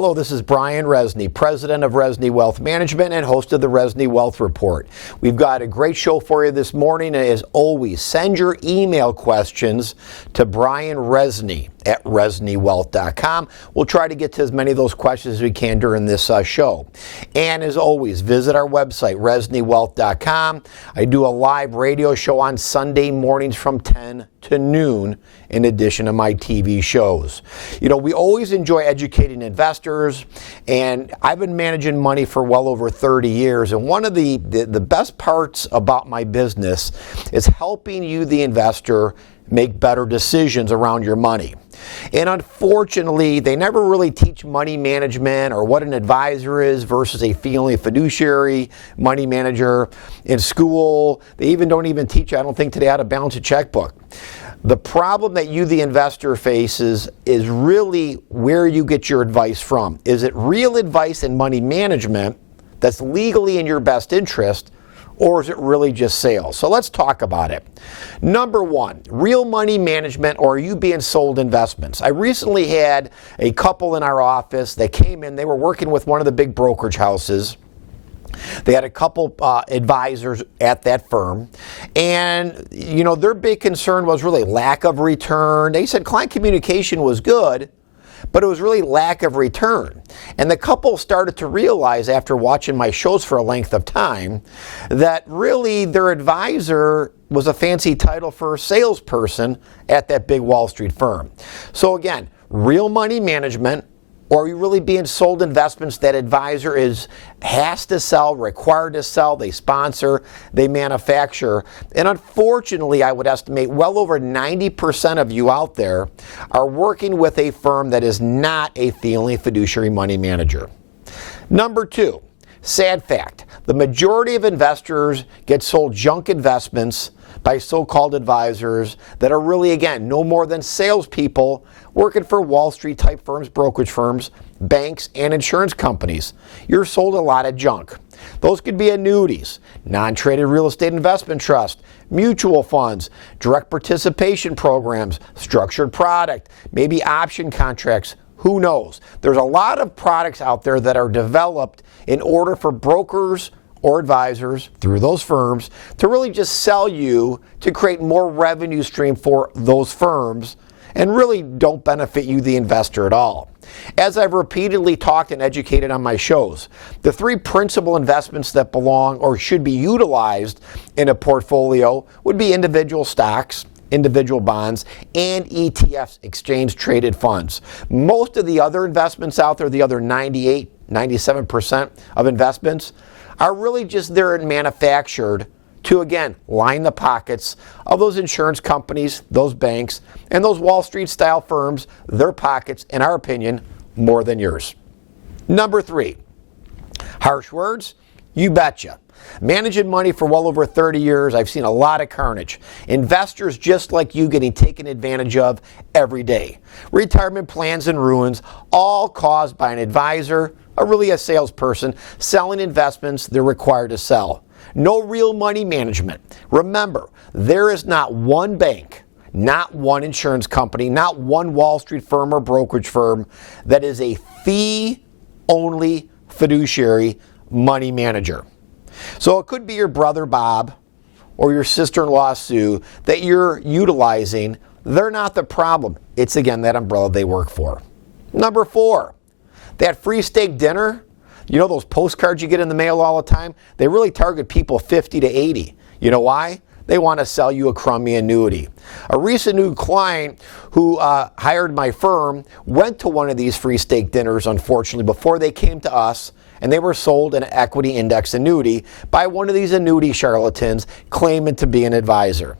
Hello, this is Brian Rezny, president of Rezny Wealth Management and host of the Rezny Wealth Report. We've got a great show for you this morning, and as always, send your email questions to Brian Rezny at ReznyWealth.com. We'll try to get to as many of those questions as we can during this show. And as always, visit our website, ReznyWealth.com. I do a live radio show on Sunday mornings from 10 to noon, in addition to my TV shows. You know, we always enjoy educating investors, and I've been managing money for well over 30 years, and one of the best parts about my business is helping you, the investor, make better decisions around your money. And unfortunately, they never really teach money management or what an advisor is versus a fee-only fiduciary money manager in school. They don't even teach, I don't think, today how to balance a checkbook. The problem that you, the investor, faces is really where you get your advice from. Is it real advice in money management that's legally in your best interest, or is it really just sales? So let's talk about it. Number one, real money management, or are you being sold investments? I recently had a couple in our office that came in. They were working with one of the big brokerage houses. They had a couple advisors at that firm, and you know, their big concern was really lack of return. They said client communication was good, but it was really lack of return. And the couple started to realize after watching my shows for a length of time that really their advisor was a fancy title for a salesperson at that big Wall Street firm. So again, real money management, or are you really being sold investments that advisor has to sell, required to sell, they sponsor, they manufacture? And unfortunately, I would estimate well over 90% of you out there are working with a firm that is not a fee-only fiduciary money manager. Number two, sad fact, the majority of investors get sold junk investments by so-called advisors that are really, again, no more than salespeople working for Wall Street type firms, brokerage firms, banks, and insurance companies. You're sold a lot of junk. Those could be annuities, non-traded real estate investment trust, mutual funds, direct participation programs, structured product, maybe option contracts. Who knows? There's a lot of products out there that are developed in order for brokers or advisors through those firms to really just sell you to create more revenue stream for those firms and really don't benefit you, the investor, at all. As I've repeatedly talked and educated on my shows, the three principal investments that belong or should be utilized in a portfolio would be individual stocks, individual bonds, and ETFs, exchange traded funds. Most of the other investments out there, the other 97% of investments, are really just there and manufactured to, again, line the pockets of those insurance companies, those banks, and those Wall Street style firms, their pockets, in our opinion, more than yours. Number three, harsh words? You betcha. Managing money for well over 30 years, I've seen a lot of carnage. Investors just like you getting taken advantage of every day. Retirement plans and ruins, all caused by an advisor, or really a salesperson, selling investments they're required to sell. No real money management. Remember, there is not one bank, not one insurance company, not one Wall Street firm or brokerage firm that is a fee-only fiduciary money manager. So it could be your brother Bob or your sister-in-law Sue that you're utilizing. They're not the problem. It's, again, that umbrella they work for. Number four, that free steak dinner. You know those postcards you get in the mail all the time? They really target people 50 to 80. You know why? They want to sell you a crummy annuity. A recent new client who hired my firm went to one of these free steak dinners, unfortunately, before they came to us, and they were sold an equity index annuity by one of these annuity charlatans claiming to be an advisor.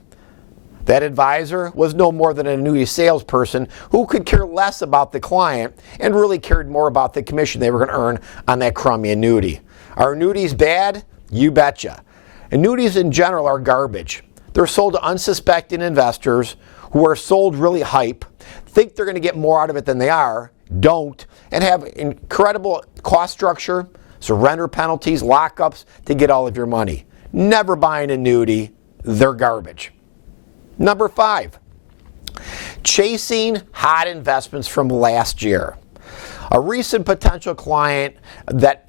That advisor was no more than an annuity salesperson who could care less about the client and really cared more about the commission they were going to earn on that crummy annuity. Are annuities bad? You betcha. Annuities in general are garbage. They're sold to unsuspecting investors who are sold really hype, think they're going to get more out of it than they are, don't, and have incredible cost structure, surrender penalties, lockups to get all of your money. Never buy an annuity. They're garbage. Number five, chasing hot investments from last year. A recent potential client that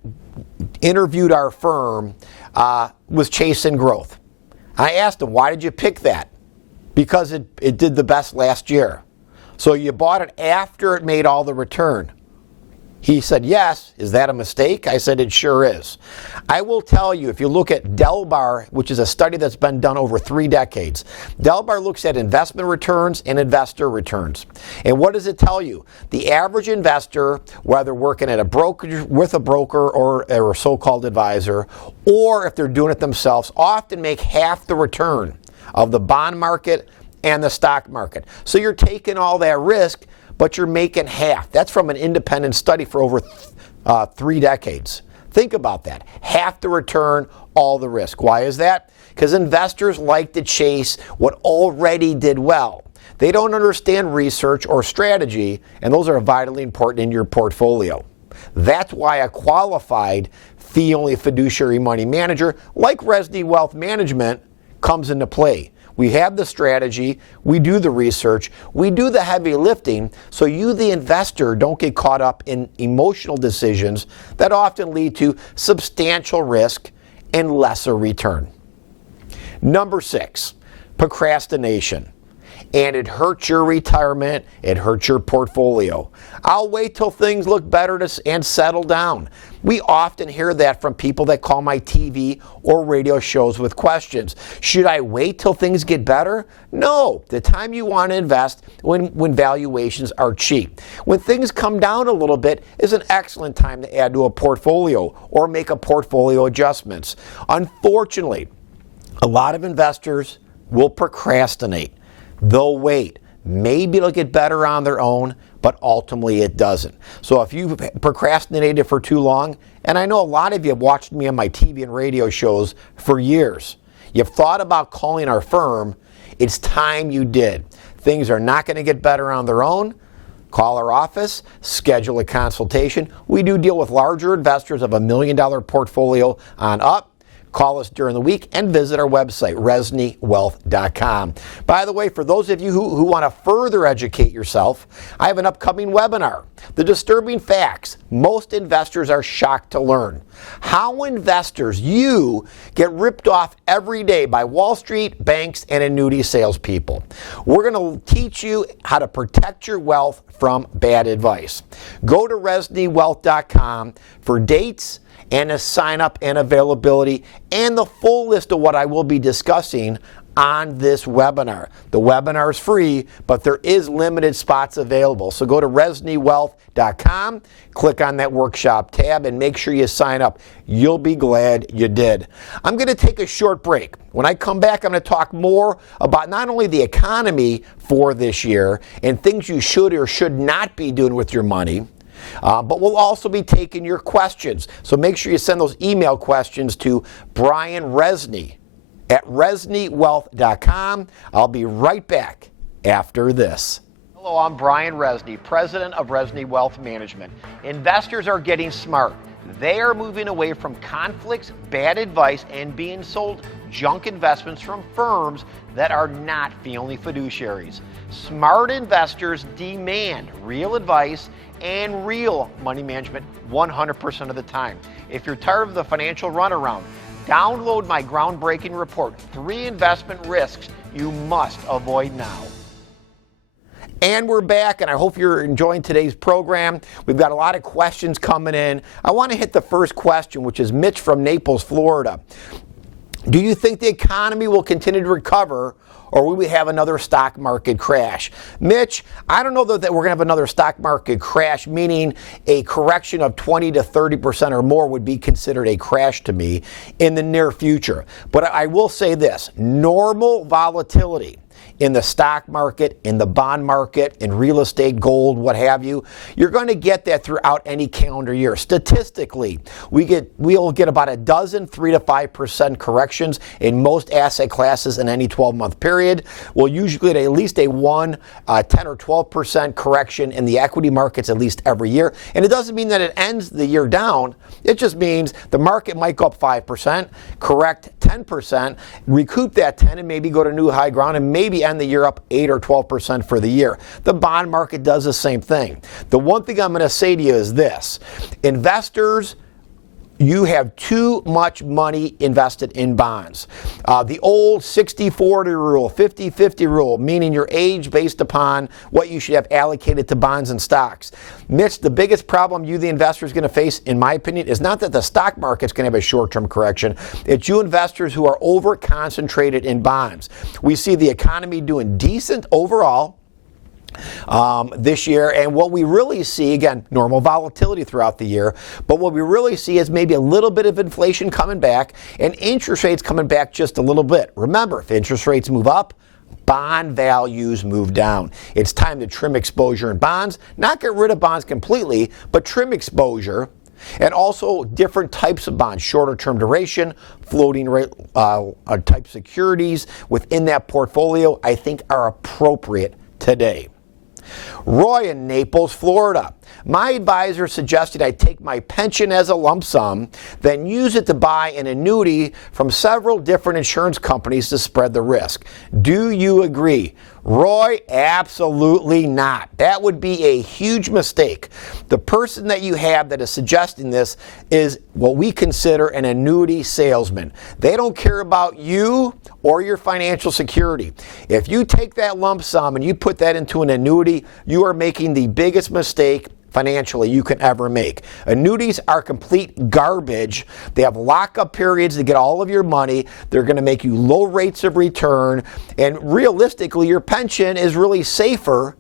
interviewed our firm was chasing growth. I asked him, why did you pick that? Because it did the best last year. So you bought it after it made all the return. He said, yes. Is that a mistake? I said, it sure is. I will tell you, if you look at Delbar, which is a study that's been done over 3 decades, Delbar looks at investment returns and investor returns. And what does it tell you? The average investor, whether working at a brokerage with a broker or a so-called advisor, or if they're doing it themselves, often make half the return of the bond market and the stock market. So you're taking all that risk, but you're making half. That's from an independent study for over 3 decades. Think about that. Half the return, all the risk. Why is that? Because investors like to chase what already did well. They don't understand research or strategy, and those are vitally important in your portfolio. That's why a qualified fee-only fiduciary money manager like Rezny Wealth Management comes into play. We have the strategy, we do the research, we do the heavy lifting, so you, the investor, don't get caught up in emotional decisions that often lead to substantial risk and lesser return. Number 6, procrastination. And it hurts your retirement, it hurts your portfolio. I'll wait till things look better and settle down. We often hear that from people that call my TV or radio shows with questions. Should I wait till things get better? No, the time you want to invest when valuations are cheap. When things come down a little bit is an excellent time to add to a portfolio or make a portfolio adjustments. Unfortunately, a lot of investors will procrastinate. They'll wait. Maybe it'll get better on their own, but ultimately it doesn't. So if you've procrastinated for too long, and I know a lot of you have watched me on my TV and radio shows for years, you've thought about calling our firm, it's time you did. Things are not going to get better on their own. Call our office, schedule a consultation. We do deal with larger investors of $1 million portfolio on up. Call us during the week and visit our website, ReznyWealth.com. By the way, for those of you who want to further educate yourself, I have an upcoming webinar, The Disturbing Facts Most Investors Are Shocked to Learn. How investors, you, get ripped off every day by Wall Street, banks, and annuity salespeople. We're going to teach you how to protect your wealth from bad advice. Go to ReznyWealth.com for dates and a sign up and availability and the full list of what I will be discussing on this webinar. The webinar is free, but there is limited spots available. So go to ReznyWealth.com, click on that workshop tab, and make sure you sign up. You'll be glad you did. I'm going to take a short break. When I come back, I'm going to talk more about not only the economy for this year and things you should or should not be doing with your money, but we'll also be taking your questions. So make sure you send those email questions to Brian Rezny at ReznyWealth.com. I'll be right back after this. Hello, I'm Brian Rezny, president of Rezny Wealth Management. Investors are getting smart. They are moving away from conflicts, bad advice, and being sold junk investments from firms that are not fee-only fiduciaries. Smart investors demand real advice and real money management 100% of the time. If you're tired of the financial runaround, download my groundbreaking report, 3 investment risks you must avoid now. And we're back, and I hope you're enjoying today's program. We've got a lot of questions coming in. I want to hit the first question, which is Mitch from Naples, Florida. Do you think the economy will continue to recover, or will we have another stock market crash? Mitch, I don't know that we're going to have another stock market crash, meaning a correction of 20 to 30% or more would be considered a crash to me in the near future. But I will say this, normal volatility in the stock market, in the bond market, in real estate, gold, what have you, you're going to get that throughout any calendar year. Statistically, we'll get about a dozen 3 to 5% corrections in most asset classes in any 12-month period. We'll usually get at least a 10 or 12% correction in the equity markets at least every year. And it doesn't mean that it ends the year down. It just means the market might go up 5%, correct 10%, recoup that 10 and maybe go to new high ground and maybe end the year up 8 or 12% for the year. The bond market does the same thing. The one thing I'm going to say to you is this: investors, you have too much money invested in bonds. The old 60-40 rule, 50-50 rule, meaning your age based upon what you should have allocated to bonds and stocks. Mitch, the biggest problem you, the investor, is going to face, in my opinion, is not that the stock market's going to have a short-term correction. It's you investors who are over-concentrated in bonds. We see the economy doing decent overall this year, and what we really see, again, normal volatility throughout the year, but what we really see is maybe a little bit of inflation coming back and interest rates coming back just a little bit. Remember, if interest rates move up, bond values move down. It's time to trim exposure in bonds, not get rid of bonds completely, but trim exposure. And also different types of bonds, shorter term duration, floating rate type securities within that portfolio, I think are appropriate today. Roy in Naples, Florida. My advisor suggested I take my pension as a lump sum, then use it to buy an annuity from several different insurance companies to spread the risk. Do you agree? Roy, absolutely not. That would be a huge mistake. The person that you have that is suggesting this is what we consider an annuity salesman. They don't care about you or your financial security. If you take that lump sum and you put that into an annuity, you are making the biggest mistake financially you can ever make. Annuities are complete garbage. They have lockup periods to get all of your money. They're going to make you low rates of return. And realistically, your pension is really safer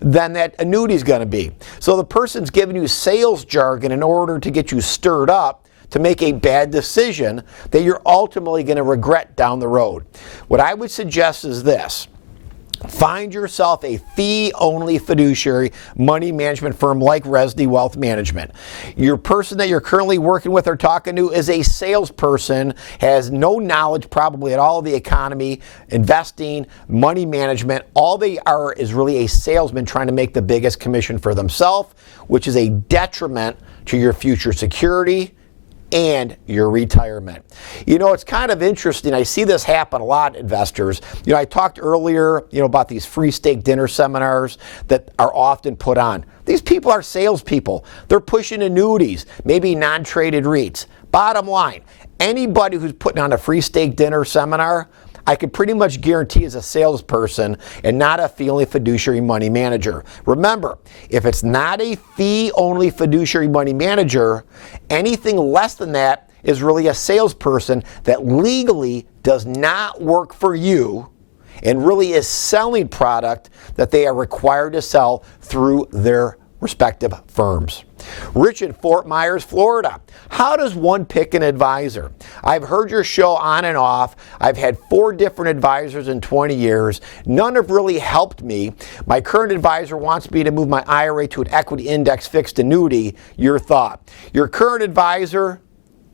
than that annuity is going to be. So the person's giving you sales jargon in order to get you stirred up to make a bad decision that you're ultimately going to regret down the road. What I would suggest is this: find yourself a fee-only fiduciary money management firm like Rezny Wealth Management. Your person that you're currently working with or talking to is a salesperson, has no knowledge probably at all of the economy, investing, money management. All they are is really a salesman trying to make the biggest commission for themselves, which is a detriment to your future security and your retirement. You know, it's kind of interesting. I see this happen a lot, investors. You know, I talked earlier, about these free steak dinner seminars that are often put on. These people are salespeople. They're pushing annuities, maybe non-traded REITs. Bottom line, anybody who's putting on a free steak dinner seminar, I can pretty much guarantee is a salesperson and not a fee-only fiduciary money manager. Remember, if it's not a fee-only fiduciary money manager, anything less than that is really a salesperson that legally does not work for you and really is selling product that they are required to sell through their respective firms. Rich in Fort Myers, Florida. How does one pick an advisor? I've heard your show on and off. I've had 4 different advisors in 20 years. None have really helped me. My current advisor wants me to move my IRA to an equity index fixed annuity. Your thought? Your current advisor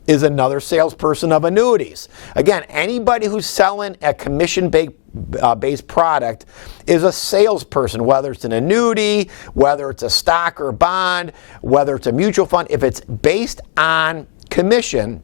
is another salesperson of annuities. Again, anybody who's selling a commission-based product is a salesperson, whether it's an annuity, whether it's a stock or bond, whether it's a mutual fund. If it's based on commission,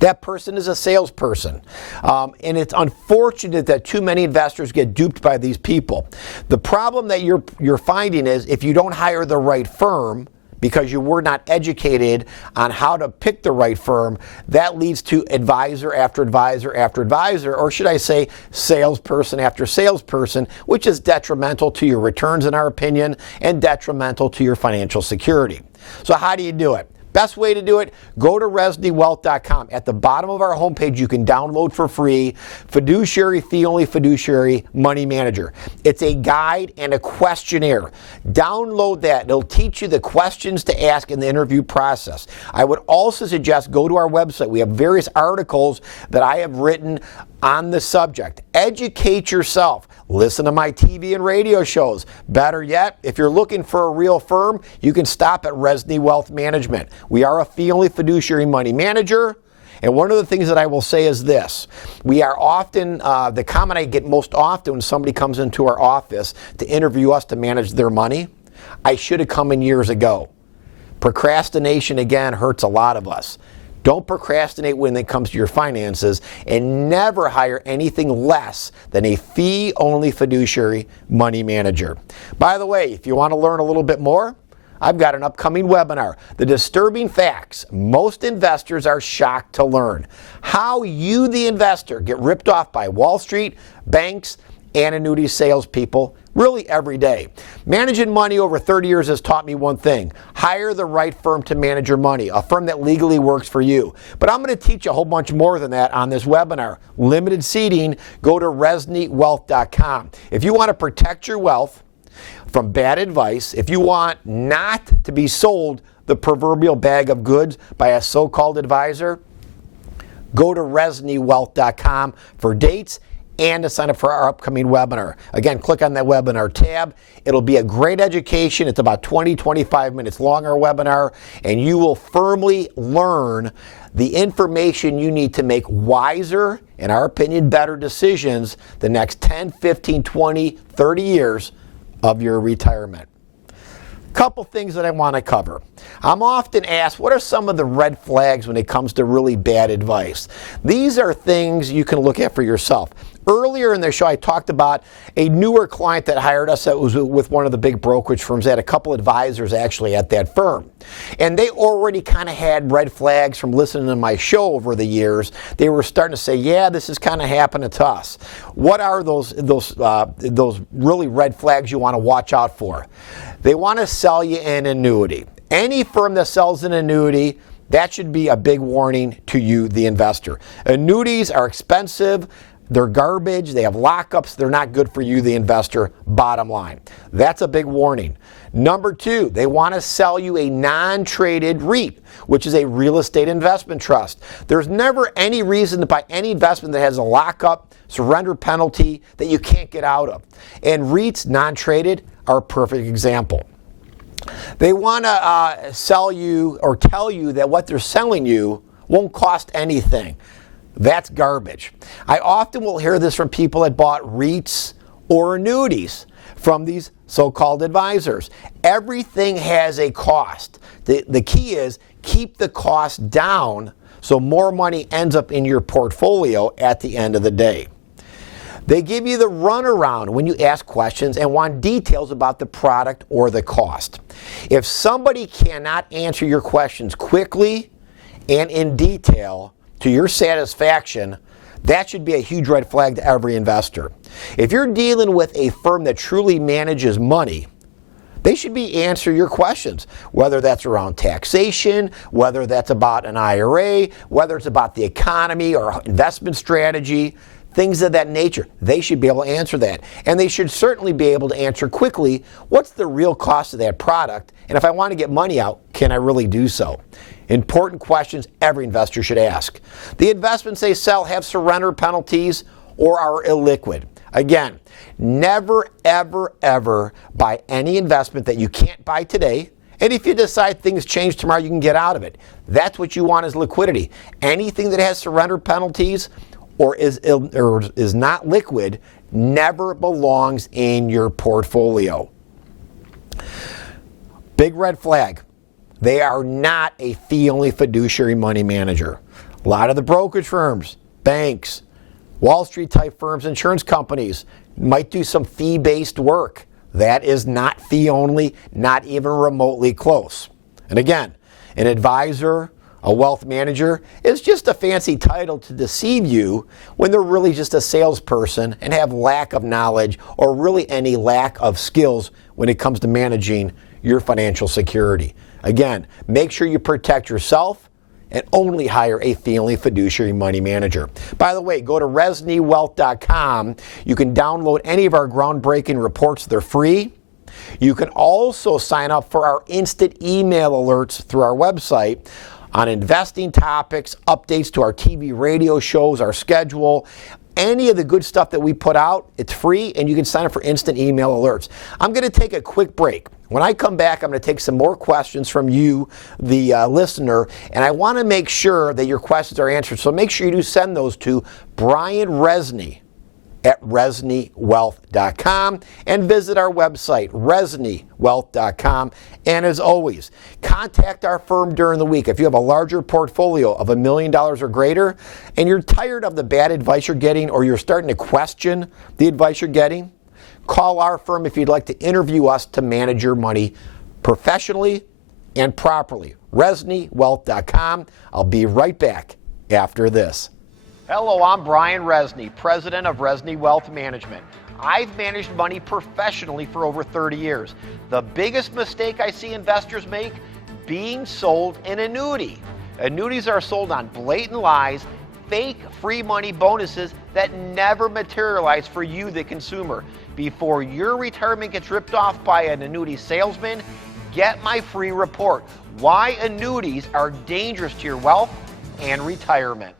that person is a salesperson. And it's unfortunate that too many investors get duped by these people. The problem that you're finding is if you don't hire the right firm, because you were not educated on how to pick the right firm, that leads to advisor after advisor after advisor, or should I say salesperson after salesperson, which is detrimental to your returns in our opinion and detrimental to your financial security. So how do you do it? Best way to do it, go to ReznyWealth.com. At the bottom of our homepage, you can download for free Fiduciary Fee-Only Fiduciary Money Manager. It's a guide and a questionnaire. Download that. It'll teach you the questions to ask in the interview process. I would also suggest go to our website. We have various articles that I have written on the subject. Educate yourself. Listen to my TV and radio shows. Better yet, if you're looking for a real firm, you can stop at Rezny Wealth Management. We are a fee-only fiduciary money manager. And one of the things that I will say is this. We are often, the comment I get most often when somebody comes into our office to interview us to manage their money, I should have come in years ago. Procrastination, again, hurts a lot of us. Don't procrastinate when it comes to your finances, and never hire anything less than a fee-only fiduciary money manager. By the way, if you want to learn a little bit more, I've got an upcoming webinar, The Disturbing Facts Most Investors Are Shocked to Learn. How you, the investor, get ripped off by Wall Street, banks, and annuity salespeople really every day. Managing money over 30 years has taught me one thing: hire the right firm to manage your money, a firm that legally works for you. But I'm going to teach you a whole bunch more than that on this webinar. Limited seating. Go to ReznyWealth.com. If you want to protect your wealth from bad advice, if you want not to be sold the proverbial bag of goods by a so-called advisor, go to ReznyWealth.com for dates and to sign up for our upcoming webinar. Again, click on that webinar tab. It'll be a great education. It's about 20-25 minutes long, our webinar, and you will firmly learn the information you need to make wiser, in our opinion, better decisions the next 10, 15, 20, 30 years of your retirement. Couple things that I want to cover. I'm often asked, what are some of the red flags when it comes to really bad advice? These are things you can look at for yourself. Earlier in the show, I talked about a newer client that hired us that was with one of the big brokerage firms. They had a couple advisors actually at that firm. And they already kind of had red flags from listening to my show over the years. They were starting to say, yeah, this is kind of happening to us. What are those really red flags you want to watch out for? They want to sell you an annuity. Any firm that sells an annuity, that should be a big warning to you, the investor. Annuities are expensive. They're garbage. They have lockups. They're not good for you, the investor, bottom line. That's a big warning. Number two, they want to sell you a non-traded REIT, which is a real estate investment trust. There's never any reason to buy any investment that has a lockup, surrender penalty that you can't get out of. And REITs, non-traded, are a perfect example. They want to sell you or tell you that what they're selling you won't cost anything. That's garbage. I often will hear this from people that bought REITs or annuities from these so-called advisors. Everything has a cost. The key is keep the cost down so more money ends up in your portfolio at the end of the day. They give you the runaround when you ask questions and want details about the product or the cost. If somebody cannot answer your questions quickly and in detail to your satisfaction, that should be a huge red flag to every investor. If you're dealing with a firm that truly manages money, they should be answering your questions, whether that's around taxation, whether that's about an IRA, whether it's about the economy or investment strategy, things of that nature. They should be able to answer that. And they should certainly be able to answer quickly, what's the real cost of that product? And if I want to get money out, can I really do so? Important questions every investor should ask. The investments they sell have surrender penalties or are illiquid. Again, never, ever, ever buy any investment that you can't buy today. And if you decide things change tomorrow, you can get out of it. That's what you want is liquidity. Anything that has surrender penalties or is not liquid never belongs in your portfolio. Big red flag. They are not a fee-only fiduciary money manager. A lot of the brokerage firms, banks, Wall Street type firms, insurance companies might do some fee-based work. That is not fee-only, not even remotely close. And again, an advisor, a wealth manager, is just a fancy title to deceive you when they're really just a salesperson and have lack of knowledge or really any lack of skills when it comes to managing your financial security. Again, make sure you protect yourself and only hire a fee-only fiduciary money manager. By the way, go to ReznyWealth.com. You can download any of our groundbreaking reports. They're free. You can also sign up for our instant email alerts through our website on investing topics, updates to our TV radio shows, our schedule, any of the good stuff that we put out. It's free, and you can sign up for instant email alerts. I'm going to take a quick break. When I come back, I'm going to take some more questions from you, the listener, and I want to make sure that your questions are answered. So make sure you do send those to Brian Rezny at ReznyWealth.com and visit our website, ReznyWealth.com. And as always, contact our firm during the week. If you have a larger portfolio of $1 million or greater and you're tired of the bad advice you're getting or you're starting to question the advice you're getting, call our firm if you'd like to interview us to manage your money professionally and properly. ReznyWealth.com. I'll be right back after this. Hello, I'm Brian Rezny, president of Rezny Wealth Management. I've managed money professionally for over 30 years. The biggest mistake I see investors make, being sold an annuity. Annuities are sold on blatant lies, fake free money bonuses that never materialize for you, the consumer. Before your retirement gets ripped off by an annuity salesman, get my free report, Why Annuities Are Dangerous to Your Wealth and Retirement.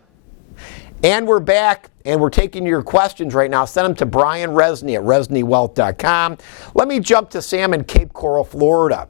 And we're back, and we're taking your questions right now. Send them to Brian Rezny at ReznyWealth.com. Let me jump to Sam in Cape Coral, Florida.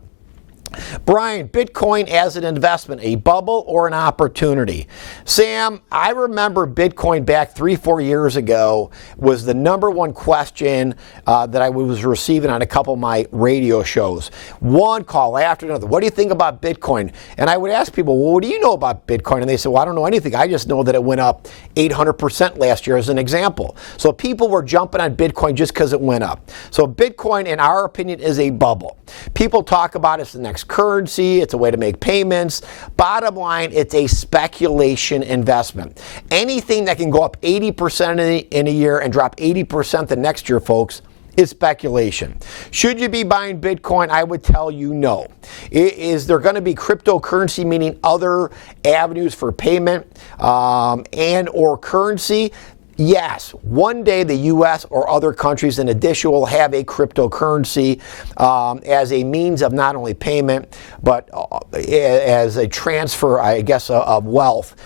Brian, Bitcoin as an investment, a bubble or an opportunity? Sam, I remember Bitcoin back 3-4 years ago was the number one question that I was receiving on a couple of my radio shows. One call after another. What do you think about Bitcoin? And I would ask people, well, what do you know about Bitcoin? And they said, well, I don't know anything. I just know that it went up 800% last year as an example. So people were jumping on Bitcoin just because it went up. So Bitcoin, in our opinion, is a bubble. People talk about it's the next currency, it's a way to make payments. Bottom line, it's a speculation investment. Anything that can go up 80% in a year and drop 80% the next year, folks, is speculation. Should you be buying Bitcoin? I would tell you no. Is there going to be cryptocurrency, meaning other avenues for payment and or currency? Yes, one day the U.S. or other countries in addition will have a cryptocurrency as a means of not only payment, but as a transfer, I guess, of wealth.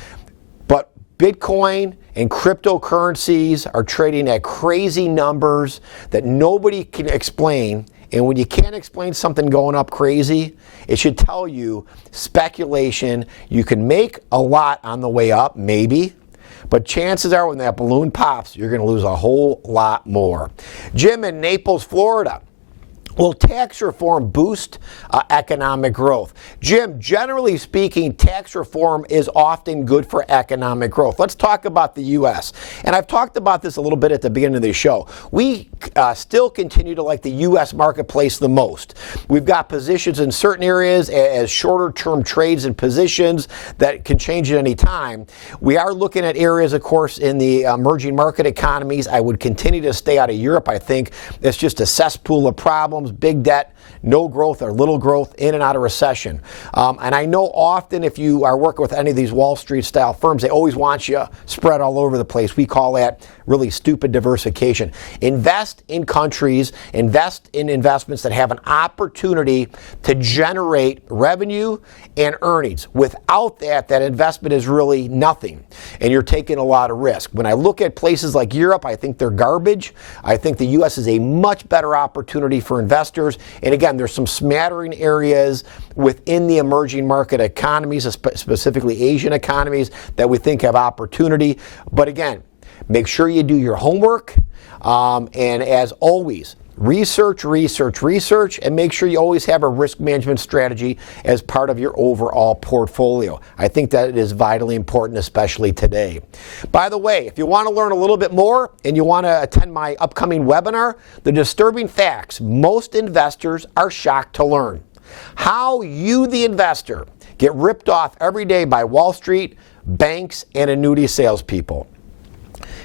But Bitcoin and cryptocurrencies are trading at crazy numbers that nobody can explain. And when you can't explain something going up crazy, it should tell you speculation. You can make a lot on the way up, maybe. But chances are when that balloon pops, you're going to lose a whole lot more. Jim in Naples, Florida. Will tax reform boost economic growth? Jim, generally speaking, tax reform is often good for economic growth. Let's talk about the U.S. And I've talked about this a little bit at the beginning of the show. We still continue to like the U.S. marketplace the most. We've got positions in certain areas as shorter-term trades and positions that can change at any time. We are looking at areas, of course, in the emerging market economies. I would continue to stay out of Europe. I think it's just a cesspool of problems. Big debt, no growth or little growth, in and out of recession. And I know often if you are working with any of these Wall Street style firms, they always want you spread all over the place. We call that really stupid diversification. Invest in countries, invest in investments that have an opportunity to generate revenue and earnings. Without that, that investment is really nothing, and you're taking a lot of risk. When I look at places like Europe, I think they're garbage. I think the U.S. is a much better opportunity for investors. And again, there's some smattering areas within the emerging market economies, specifically Asian economies, that we think have opportunity. But again, make sure you do your homework. And as always, research, and make sure you always have a risk management strategy as part of your overall portfolio. I think that it is vitally important, especially today. By the way, if you want to learn a little bit more and you want to attend my upcoming webinar, The Disturbing Facts Most Investors Are Shocked to Learn. How you, the investor, get ripped off every day by Wall Street, banks, and annuity salespeople.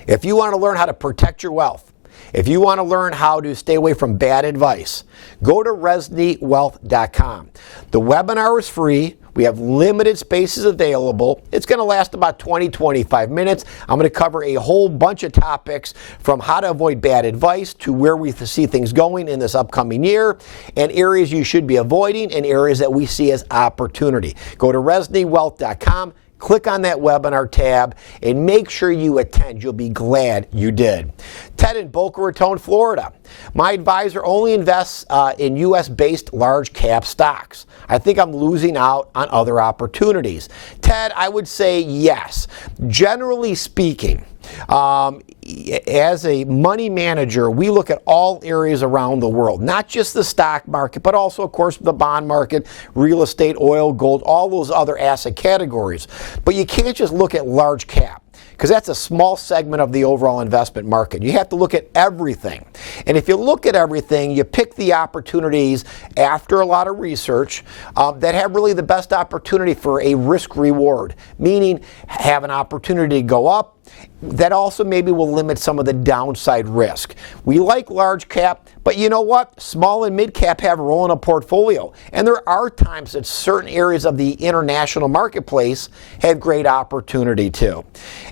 If you want to learn how to protect your wealth, if you want to learn how to stay away from bad advice, go to ReznyWealth.com. The webinar is free. We have limited spaces available. It's going to last about 20-25 minutes. I'm going to cover a whole bunch of topics from how to avoid bad advice to where we see things going in this upcoming year and areas you should be avoiding and areas that we see as opportunity. Go to ReznyWealth.com. Click on that webinar tab and make sure you attend. You'll be glad you did. Ted in Boca Raton, Florida. My advisor only invests in U.S.-based large cap stocks. I think I'm losing out on other opportunities. Ted, I would say yes. Generally speaking, As a money manager, we look at all areas around the world, not just the stock market, but also, of course, the bond market, real estate, oil, gold, all those other asset categories. But you can't just look at large cap, because that's a small segment of the overall investment market. You have to look at everything. And if you look at everything, you pick the opportunities after a lot of research that have really the best opportunity for a risk reward, meaning have an opportunity to go up. That also maybe will limit some of the downside risk. We like large cap, but you know what? Small and mid cap have a role in a portfolio. And there are times that certain areas of the international marketplace have great opportunity too.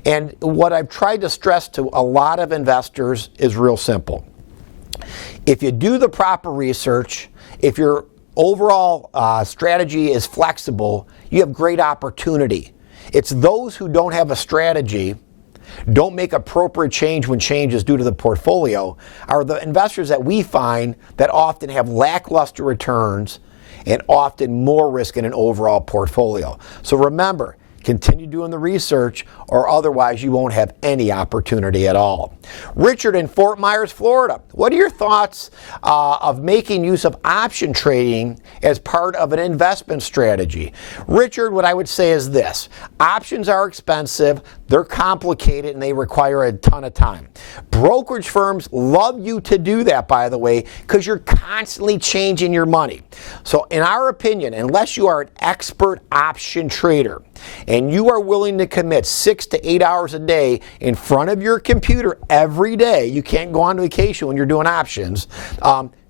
And what I've tried to stress to a lot of investors is real simple. If you do the proper research, if your overall strategy is flexible, you have great opportunity. It's those who don't have a strategy, don't make appropriate change when change is due to the portfolio, are the investors that we find that often have lackluster returns and often more risk in an overall portfolio. So remember, continue doing the research, or otherwise you won't have any opportunity at all. Richard in Fort Myers, Florida. What are your thoughts of making use of option trading as part of an investment strategy? Richard, what I would say is this. Options are expensive, they're complicated, and they require a ton of time. Brokerage firms love you to do that, by the way, because you're constantly changing your money. So in our opinion, unless you are an expert option trader, and you are willing to commit 6 to 8 hours a day in front of your computer every day, you can't go on vacation when you're doing options,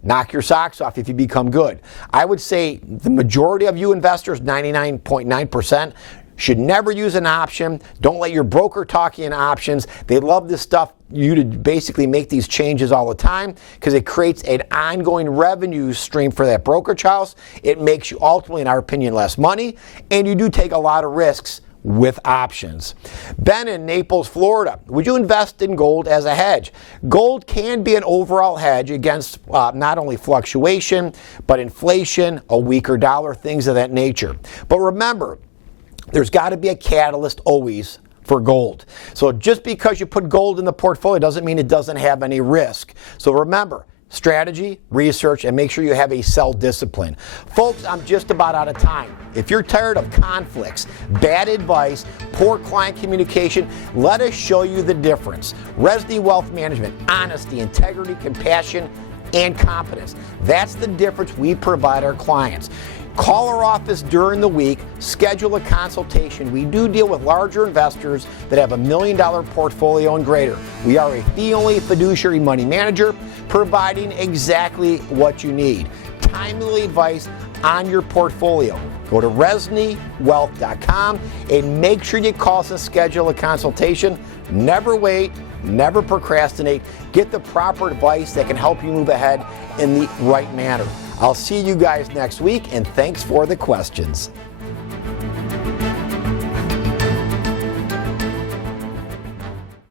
knock your socks off if you become good. I would say the majority of you investors, 99.9%, should never use an option. Don't let your broker talk you in options. They love this stuff, you to basically make these changes all the time, because it creates an ongoing revenue stream for that brokerage house. It makes you ultimately, in our opinion, less money, and you do take a lot of risks with options. Ben in Naples, Florida. Would you invest in gold as a hedge? Gold can be an overall hedge against not only fluctuation, but inflation, a weaker dollar, things of that nature. But remember, there's got to be a catalyst always for gold. So just because you put gold in the portfolio doesn't mean it doesn't have any risk. So remember, strategy, research, and make sure you have a sell discipline. Folks, I'm just about out of time. If you're tired of conflicts, bad advice, poor client communication, let us show you the difference. Rezny Wealth Management, honesty, integrity, compassion, and competence. That's the difference we provide our clients. Call our office during the week, schedule a consultation. We do deal with larger investors that have $1 million portfolio and greater. We are a fee-only fiduciary money manager, providing exactly what you need. Timely advice on your portfolio. Go to ReznyWealth.com and make sure you call us and schedule a consultation. Never wait, never procrastinate. Get the proper advice that can help you move ahead in the right manner. I'll see you guys next week, and thanks for the questions.